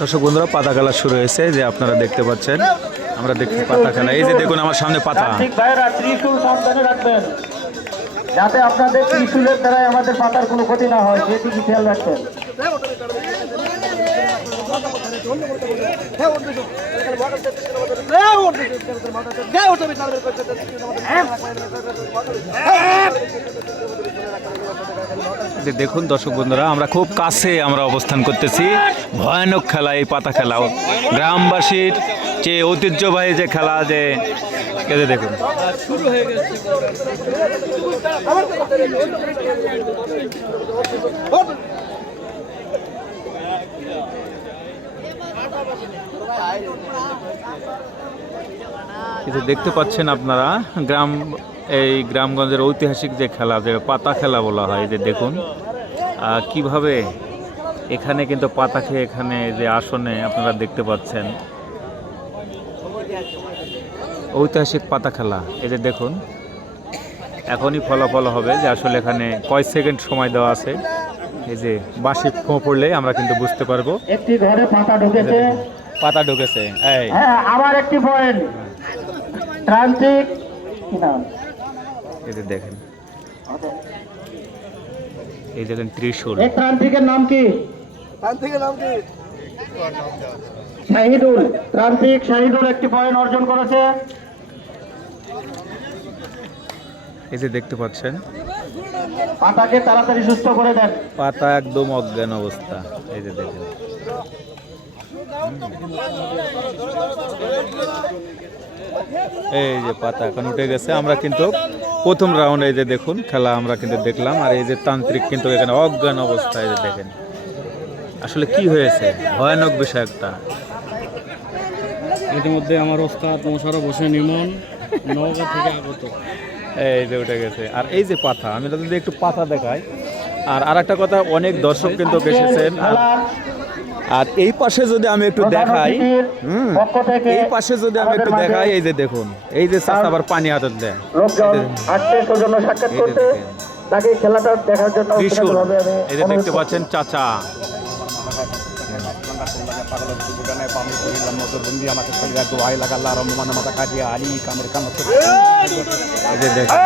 দর্শক বন্ধুরা, পাতা খেলা শুরু হয়েছে, যে আপনারা দেখতে পাচ্ছেন। আমরা দেখছি পাতা খেলা। এই যে দেখুন আমার সামনে পাতা। ত্রিশূল সাবধানে রাখবেন, যাতে আপনাদের ত্রিশূলের দ্বারা আমাদের পাতার কোনো ক্ষতি না হয়, সেদিকে খেয়াল রাখবেন। দেখুন দর্শক বন্ধুরা, আমরা খুব কাছে আমরা অবস্থান করতেছি। ভয়ানক খেলা এই পাতা খেলা, গ্রামবাসীর যে ঐতিহ্যবাহী যে খেলা, যে দেখুন শুরু হয়ে গেছে। দেখতে পাচ্ছেন আপনারা এই গ্রামগঞ্জের ঐতিহাসিক যে খেলা, যে পাতা খেলা বলা হয়। যে দেখুন কিভাবে এখানে কিন্তু পাতা খেয়ে, এখানে যে আসনে আপনারা দেখতে পাচ্ছেন ঐতিহাসিক পাতা খেলা। এই যে দেখুন এখনই ফলাফল হবে যে আসলে এখানে কয় সেকেন্ড সময় দেওয়া আছে। এই যে বাঁশি পড়লে আমরা কিন্তু বুঝতে পারবো। একটি ঘরে পাতা ঢুকেছে, পাতা ঢুকেছে। এই হ্যাঁ, আবার একটি পয়েন্ট ট্রান্সিক। এই যে দেখেন, এই দেখেন ত্রিশূল। এই ট্রান্সিকের নাম কি? ট্রান্সিকের নাম কি? শাহিদুল। ট্রান্সিক শাহিদুল একটি পয়েন্ট অর্জন করেছে। এই যে দেখতে পাচ্ছেন, পাতাকে তাড়াতাড়ি সুস্থ করে দেন। পাতা একদম অজ্ঞান অবস্থা। এই যে দেখেন, এই যে পাতা এখন উঠে গেছে। আমরা কিন্তু প্রথম রাউন্ড, এই যে দেখুন খেলা আমরা কিন্তু দেখলাম। আর এই যে তান্ত্রিক কিন্তু এখানে অজ্ঞান অবস্থা। এই যে দেখেন আসলে কি হয়েছে, ভয়ানক বিষয় একটা। ইতিমধ্যে আমার ওস্তাদ মোশাররফ হোসেন ইমন নওগাঁ থেকে আগত। এই যে উঠে গেছে। আর এই যে পাতা, আমি যদি একটু পাতা দেখাই। আর একটা কথা, অনেক দর্শক কিন্তু এসেছেন। আর এই পাশে যদি আমি একটু দেখাই, এই পাশে যদি আমি একটু দেখাই, এই যে দেখুন, এই যে চাচা আবার পানি হাতে দেয়। এই যে দেখতে পাচ্ছেন চাচা। এই যে দেখেন,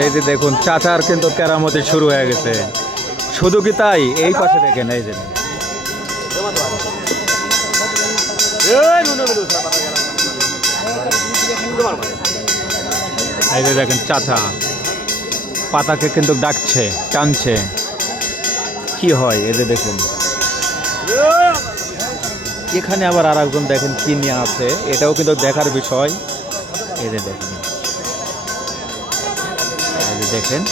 এই যে দেখুন চাচার কিন্তু কেরামতি শুরু হয়ে গেছে। শুধু কি তাই, এই পাশে দেখেন, এই যে এই যে দেখেন চাচা পাতাকে কিন্তু ডাকছে, টানছে। কি হয় এই যে দেখুন। এখানে আবার আর একজন দেখেন কি নিয়ে আছে, এটাও কিন্তু দেখার বিষয়। এই যে দেখেন, এই যে দেখেন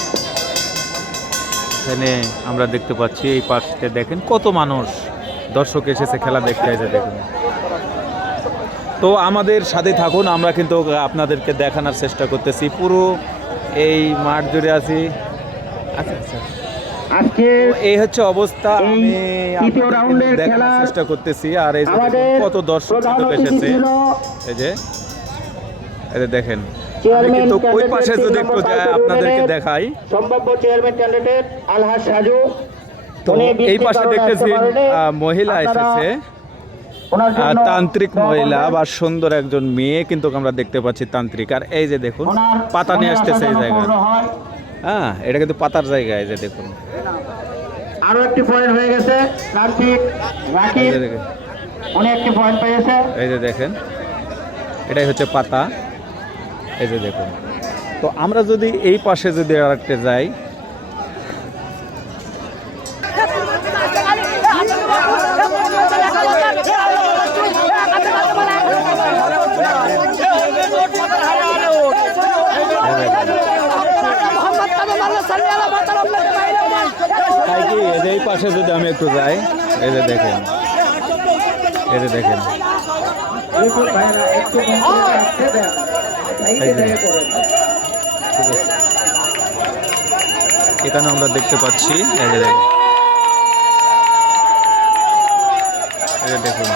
এখানে আমরা দেখতে পাচ্ছি এই পাশে দেখেন কত মানুষ দর্শক এসেছে খেলা দেখতে। এই যে দেখুন। তো আমাদের সাথে থাকুন, আমরা কিন্তু আপনাদেরকে দেখানোর চেষ্টা করতেছি। পুরো এই মাঠ জুড়ে আছি। আচ্ছা আচ্ছা, এই হচ্ছে অবস্থা। আমি দেখানোর চেষ্টা করতেছি। আর এই যে কত দর্শক এসেছে, এই যে দেখেন। কিন্তু ওই পাশে যদি একটু আপনাদেরকে দেখাই, সম্ভাব্য চেয়ারম্যান ক্যান্ডিডেট আলহাজ সাজু। তো এই পাশে দেখতেছি মহিলা এসেছে, তান্ত্রিক মহিলা বা সুন্দর একজন মেয়ে কিন্তু আমরা দেখতে পাচ্ছি তান্ত্রিক। আর এই যে দেখুন পাতা নিয়ে আসতেছে এই জায়গায়। হ্যাঁ, এটা কিন্তু পাতার জায়গা। এই যে দেখুন আরো একটি পয়েন্ট হয়ে গেছে। তান্ত্রিক রাকিব উনি একটি পয়েন্ট পেয়েছে। এই যে দেখেন, এটাই হচ্ছে পাতা। এই যে দেখুন। তো আমরা যদি এই পাশে যদি আরেকটা যাই, এই পাশে যদি আমি একটু যাই, এই যে দেখেন, এই যে দেখেন এখানে আমরা দেখতে পাচ্ছি। এই যে দেখুন,